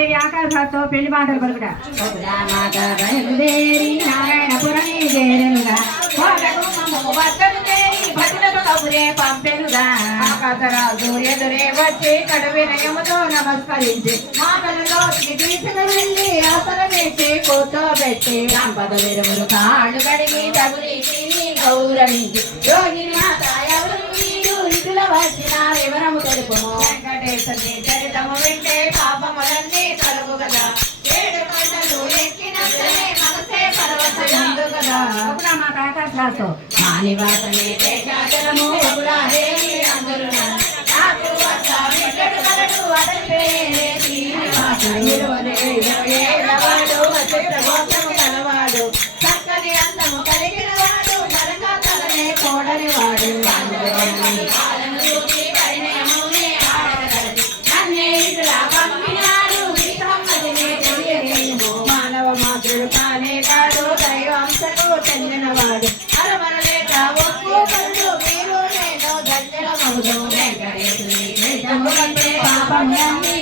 క్లాస్తో పెళ్ళి మాటలు పలుకుట. బయలుదేరి చేరెనుగా వచ్చి నమస్కరించి తీసుకు వెళ్ళి కూర్చోబెట్టి కాళ్ళు కడిగి గౌరవించి యోగిని మాత ఎవరు? మీరు ఇటుల వచ్చిన వివరము తెలుపుము. వెంకటేశ్వరి చరితము నాకు కలడు ఇరవై గోత్రము కలవాడు. చక్కని అందము కలిగిన వాడు తలనే కోడని వాడు. మానవ మాతృడు కానే కాదు చెందినవాడు అరమరలేక ఒక్కొక్కరు మీరు నేను దండల మగుడు వెంకటేశ్వరి పాపం అన్ని